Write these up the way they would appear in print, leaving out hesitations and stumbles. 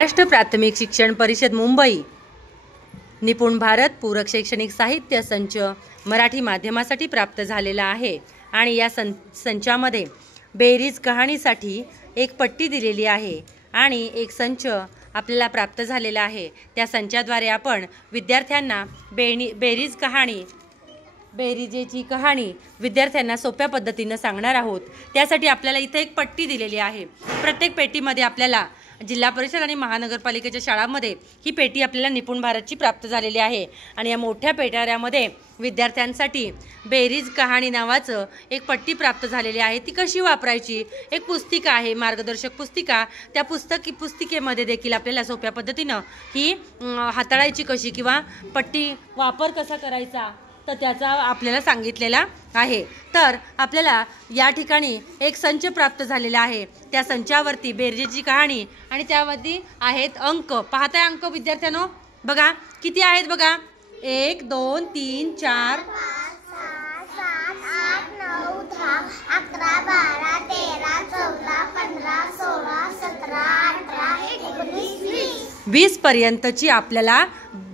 महाराष्ट्र प्राथमिक शिक्षण परिषद मुंबई निपुण भारत पूरक शैक्षणिक साहित्य संच मराठी माध्यमासाठी प्राप्त झालेला आहे आणि या संचामध्ये बेरीज कहाणीसाठी एक पट्टी दिलेली आहे आणि एक संच आपल्याला प्राप्त झालेला आहे। त्या संचाद्वारे आपण विद्यार्थ्यांना बेरीजेची कहाणी विद्यार्थ्यांना सोप्या पद्धतीने सांगणार आहोत। त्यासाठी आपल्याला इथे एक पट्टी दिलेली आहे। प्रत्येक पेटीमध्ये आपल्याला जिल्हा परिषद आणि महानगरपालिकेच्या शाळांमध्ये ही पेटी आपल्याला निपुण भारतची प्राप्त झालेली आहे आणि या मोठ्या पेटाऱ्यामध्ये विद्यार्थ्यांसाठी बेरीज कहाणी नावाचं एक पट्टी प्राप्त झालेली आहे। ती कशी वापरायची एक पुस्तिका आहे, मार्गदर्शक पुस्तिका। त्या पुस्तिकेमध्ये देखील आपल्याला सोप्या पद्धतीने ही हाताळायची कशी किंवा पट्टी वापर कसा करायचा तर त्याचा आपल्याला सांगितलेला आहे। तर आपल्याला या ठिकाणी एक संच प्राप्त झालेला आहे। त्या संचावरती बेरीजेची कहाणी आणि त्यावरती आहेत अंक। पाहताय अंक विद्यार्थ्यांनो, बघा किती आहेत बघा, 1 2 3 4 5 6 7 8 9 10 11 12 13 14 15 16 17 18 19 20 पर्यंतची आपल्याला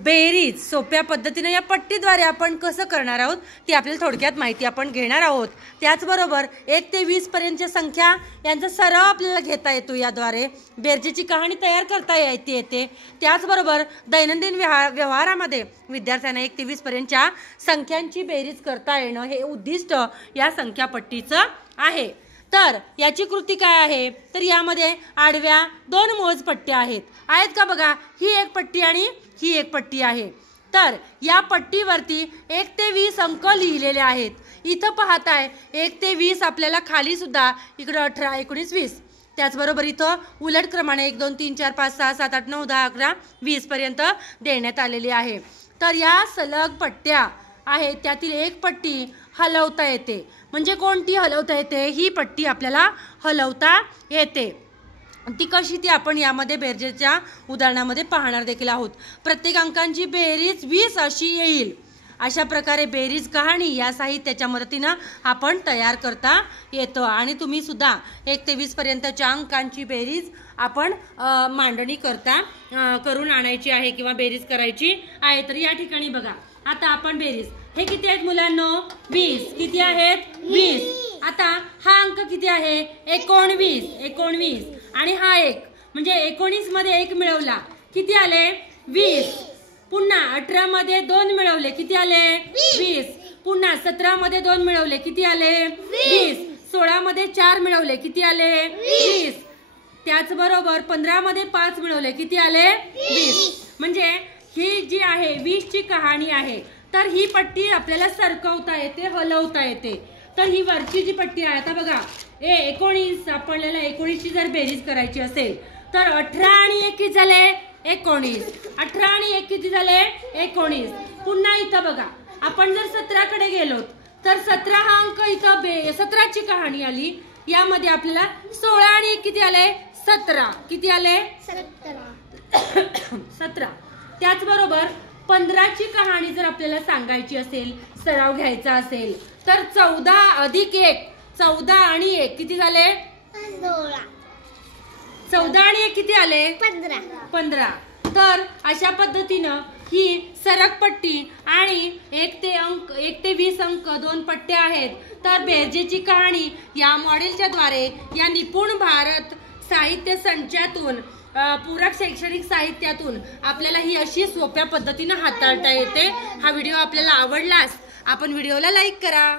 बेरीज सोप्या पद्धतीने या पट्टीद्वारे आपण कसं करणार आहोत ती आपल्याला थोडक्यात माहिती आपण घेणार आहोत। त्याचबरोबर 1 ते 20 पर्यंतच्या संख्या यांचा सराव आपल्याला घेता येतो। याद्वारे बेरीजेची कहाणी तयार करता येते। त्याचबरोबर दैनंदिन व्यवहारामध्ये विद्यार्थ्यांना 1 ते 20 पर्यंतच्या संख्यांची बेरीज करता येणं हे उद्दिष्ट या संख्या पट्टीचं आहे। तर याची कृती काय आहे तर यामध्ये आडव्या 2 मोजपट्ट्या आहेत का बघा, ही एक पट्टी आणि ही एक पट्टी आहे। तर या पट्टीवरती 1 ते 20 अंक लिहिलेले आहेत। इथं पाहताय 1 ते 20 आपल्याला खाली सुद्धा इकडे 18 19 20 त्याचबरोबर इथं उलट क्रमाने 1 2 3 4 5 6 7 8 9 10 11 20 पर्यंत देण्यात आलेली आहे। तर या सलग पट्ट्या आहेत त्यातील एक पट्टी हलवता येते। म्हणजे कोणती हलवता येते, ही पट्टी आपल्याला हलवता येते। ती कशी ती आपण यामध्ये बेरीजेच्या उदाहरणामध्ये पाहणार देखील आहोत। प्रत्येक अंकांची बेरीज 20 अशी येईल। अशा प्रकारे बेरीज कहाणी या साहित्याच्या मदतीने आपण तयार करता येतं आणि तुम्ही सुद्धा 1 ते 20 पर्यंतच्या अंकांची बेरीज आपण मांडणी करून आणायची आहे किंवा बेरीज करायची आहे। तर या ठिकाणी बघा, आता आपण बेरीज हे किती आहेत मुलांनो, 20 किती आहेत 20। आता हा अंक किती आहे 19 आणि हा एक म्हणजे 19 मध्ये 1 मिळवला किती आले 20। पुन्हा 18 मध्ये 2 मिळवले किती आले 20। पुन्हा 17 मध्ये 2 मिळवले किती आले 20। 16 मध्ये 4 मिळवले किती आले 20। त्याचबरोबर 15 मध्ये 5 मिळवले किती आले 20। म्हणजे ही जी आहे 20 ची कहाणी आहे। तर ही पट्टी आपल्याला सरकवता येते, हलवता येते। तर ही वरची जी पट्टी आहे आता बघा 19 आपल्याला 19 ची जर बेरीज करायची असेल तर 18 आणि 1 किती झाले 19। 18 आणि 1 किती झाले 19। पुन्हा इथं बघा आपण जर 17 कडे गेलो तर 17 हा अंक इथं 17 ची कहाणी आली। यामध्ये आपल्याला 16 आणि 1 किती आले 17 किती आले 17। त्याचबरोबर 15 ची कहाणी जर आपल्याला सांगायची असेल, सराव घ्यायचा असेल तर 14 अधिक 1 14 आणि 1 किती झाले 14 आणि 1 किती आले 15। तर अशा पद्धतीनं ही सरकपट्टी आणि 1 ते 20 अंक 2 पट्ट्या आहेत। तर बेरीजेची कहाणी या मॉडेलच्या द्वारे या निपुण भारत साहित्य संचातून पूरक शैक्षणिक साहित्यातून आपल्याला ही अशी सोप्या पद्धतीने हाताळता येते। हा व्हिडिओ आपल्याला आवडलास आपण व्हिडिओला लाईक करा।